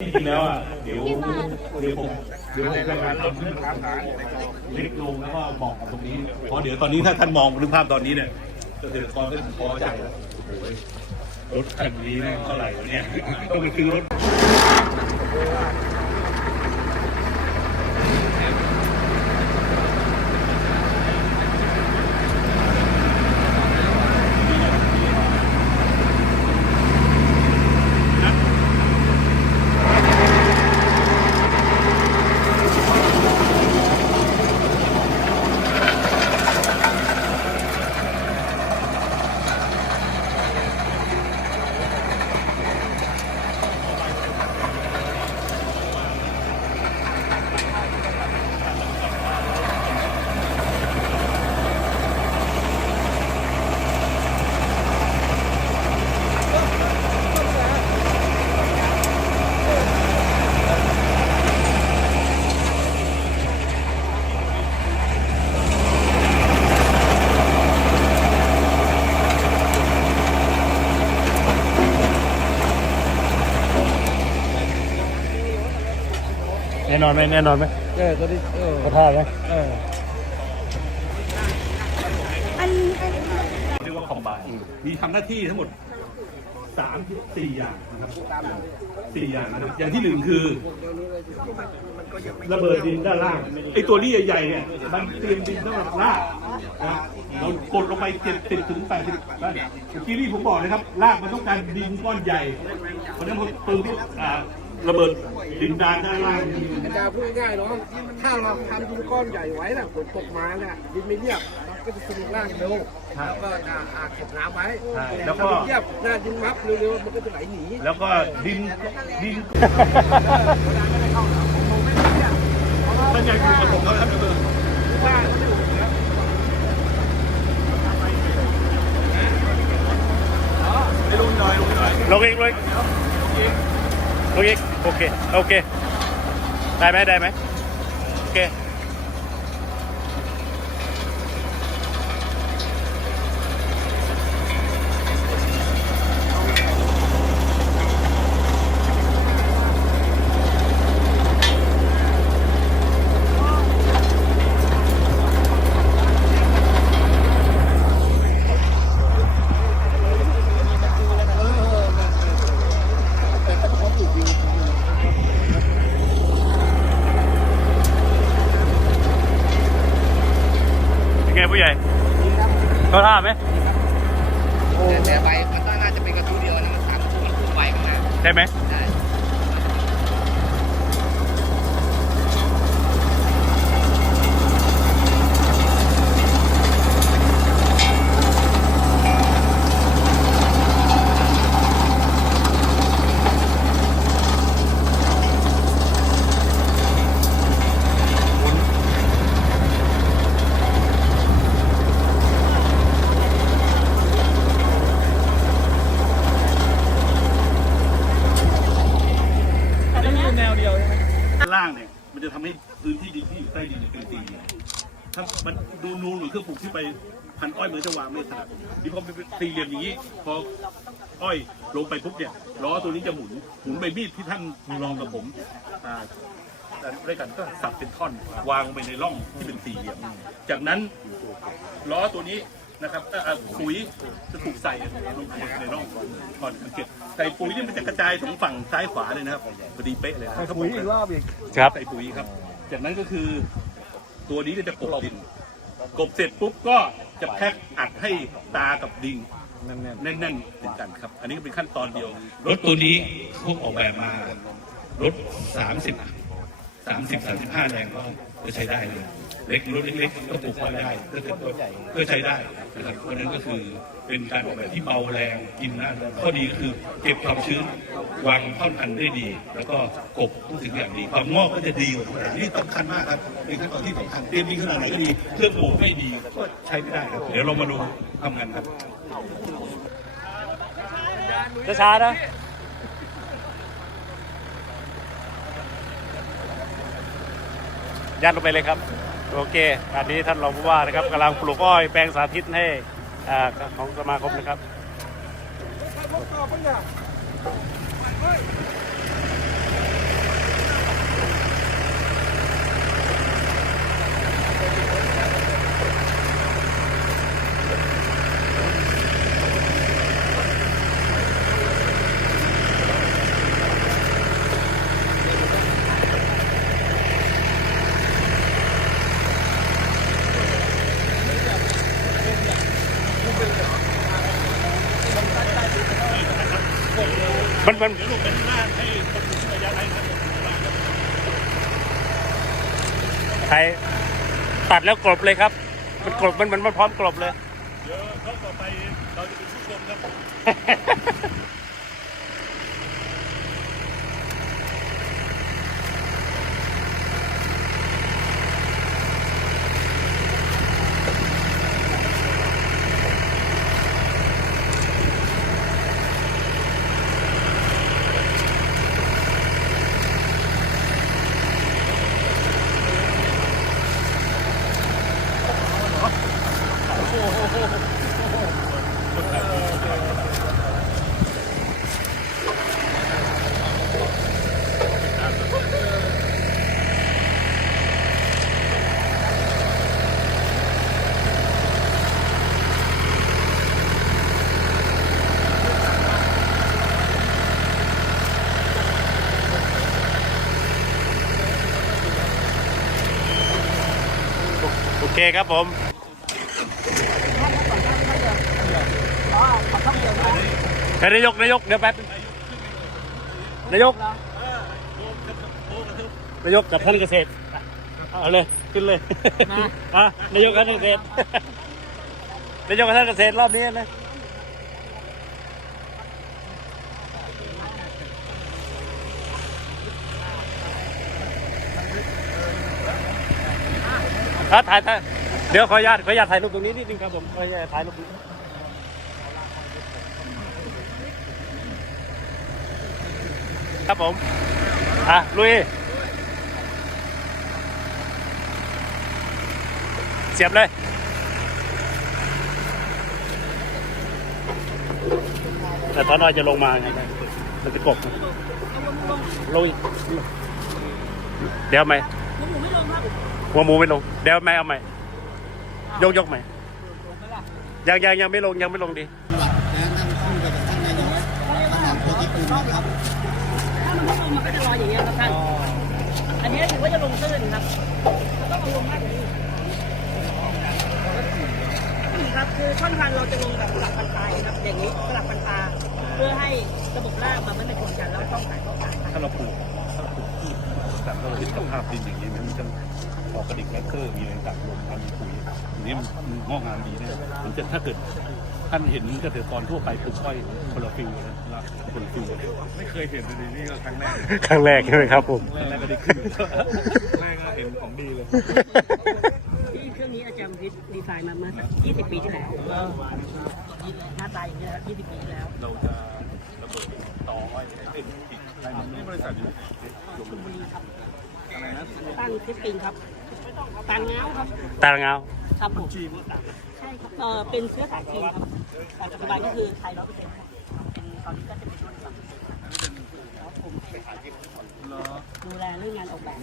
จริงแล้วอ่ะเดี๋ยวเดี๋ยวผมเดี๋ยวผมทำเรื่องค้าขาเล็กลง แล้วก็บอกตรงนี้เพราะเดี๋ยวตอนนี้ถ้าท่านมองรูปภาพตอนนี้เนี่ยเกษตรกรก็พอใจแล้วโอ้ยรถคันนี้เท่าไหร่เนี่ยต้องไปซื้อรถน่นอนไหมแน่นอนไหมเออตัวนี้เออกระทาไหมเออเรียกว่าคอมบายมีทำหน้าที่ทั้งหมดสามสี่อย่างนะครับสี่อย่างนะครับอย่างที่หนึ่งคือระเบิดดินด้านล่างไอ้ตัวนี้ใหญ่ๆเนี่ยมันเตรียมดินห้ับลากนะเรากดลงไปเจ็ดสิดถึงแปดสิบนะเมื่อกี้นี่ผมบอกนะครับลากมันต้องการดินก้อนใหญ่เพราะนั้นผมตึงที่อ่าระเบิดดินดานด้านล่างอาจารย์พูดง่ายเนาะถ้าเราทำดินก้อนใหญ่ไว้น่ะฝนตกมาเนี่ยดินไม่เรียบก็จะสะดุล่างเร็วแล้วก็จะอาจเก็บน้ำไว้แล้วก็เรียบหน้าดินมับเร็วๆมันก็จะไหลหนีแล้วก็ดินดินท่านใหญ่คูยกับผมแล้วครับว่าลงเองเลยโอเคโอเคโอเคได้ไหมได้ไหมโอเคู้ใหญ่ก็ท่าไหมแต่ใบมันต้องน่าจะเป็นกระทู้เดียวนะมันสามกระทใบข้าน้าไดไหมถ้ามันดูนูนหรือเครื่องปลูกที่ไปพันอ้อยเหมือนจะวางไม่ถนัดนี่พอเป็นสี่เหลี่ยมอย่างนี้พออ้อยลงไปปุ๊บเนี่ยล้อตัวนี้จะหมุนหมุนไปมีดที่ท่านลองกับผมอ่าด้วยกันก็สับเป็นท่อนวางไปในร่องที่เป็นสี่เหลี่ยม จากนั้นล้อตัวนี้นะครับ ถ้าปุ๋ยจะถูกใส่ลงไปในร่องก่อนเก็บใส่ปุ๋ยนี่มันจะกระจายสองฝั่งซ้ายขวาเลยนะครับพอดีเป๊ะเลยครับใส่ปุ๋ยอีกรอบอีกครับใส่ปุ๋ยครับ จากนั้นก็คือตัวนี้เยจะกบดิน กบเสร็จปุ๊บก็จะแพ็คอัดให้ตากับดิน แน่นๆติดกันครับ อันนี้ก็เป็นขั้นตอนเดียว รถตัวนี้เขาออกแบบมา รถสสสสสาาามมมิิบบสิบห้าแรงก็ก็ใช้ได้เลยเล็กรุ่นเล็กๆก็ปลูกไว้ได้ก็จะก็ใช้ได้นะครับเพราะนั้นก็คือเป็นการออกแบบที่เบาแรงกินน่าข้อดีก็คือเก็บความชื้นวางท่อนพันได้ดี แล้วก็กบทุกสิ่งอย่างดีความงอกก็จะดีกว่านี่สำคัญมากครับเป็นขั้นตอนที่สำคัญเตรียมดีขนาดไหนก็ดีเครื่องปลูกไม่ดีก็ใช้ไม่ได้ครับเดี๋ยวเรามาดูทำงานครับจะช้านะยัดลงไปเลยครับโอเคอันนี้ท่านรองผู้ว่านะครับกำลังปลูกอ้อยแปลงสาธิตให้ของสมาคมนะครับใช้ตัดแล้วกรบเลยครับ มันกรบมันมันพร้อมกรบเลยเดี๋ยวเขาต่อไป เราจะเป็นผู้ชมครับเคครับผมเฮ้ยนายกนายกเดี๋ยวแป๊บ นายกนายกกับท่านเกษตร เอาเลย ขึ้นเลยอ่ะนายกกับท่านเกษตร นายกกับท่านเกษตรรอบนี้นะครับถ่ายถ่ายเดี๋ยวขออนุญาตขออนุญาตถ่ายรูปตรงนี้นิดนึงครับผม ขออนุญาตถ่ายรูปครับผมอ่ะลุย เสียบเลย แต่ตอนนอยจะลงมาไงมันจะกบลงเดี๋ยวไหมหัวหมูไม่ลงเดี๋ยวแม่ เอาใหม่ยกยกใหม่ยังยังยังไม่ลงยังไม่ลงดีถ้ามันไม่ลงมันจะออย่างเี้ครับท่าน อันนี้ถือว่าจะลงตื้นครับ ต้องลมากน้ครับคือช่อเราจะลงแบบสลับปันปายครับอย่างนี้สลับปันปาเพื่อให้ระบบรากมันไม่ไป็นกันแล้วต้องสาย้องใสายถ้าเราปลูกถ้าเราปลูกที่แบบเราเห็นสภาพดินอย่างนี้มันจะพอกระดิกแคคเกอร์มีอะไรต่างลงทำปุ๋ยนนี้มันงอกงามดีน่ยมันจะถ้าเกิดท่านเห็นเกษตรกรทั่วไปปลูก่้อยคนละฟิวนะคนละฟิวไม่เคยเห็นเลยนี่ก็ครั้งแรกครั้งแรกใช่ไหมครับผมครั้งแรกก็ะดกขึ้นแรกก็เห็นของดีเลยที่เครื่องนี้อาจารย์ดีไซน์มาเมื่อ20ปีที่แล้วหน้าตาอย่างนี้นะครับ20 ปีที่แล้วเราจะระเบิดต่อว้อเป็นอีกนี่บริษัทอยู่ที่ลบุรีครับตั้งที่ปิงครับตางเงาครับตางเงาครับผมใช่ครับ เออเป็นเชื้อสายจีนครับแต่ปัจจุบันก็คือ ไทยร้อยเปอร์เซ็นต์เป็นสาคลปดูแลเรื่องงานออกแบบ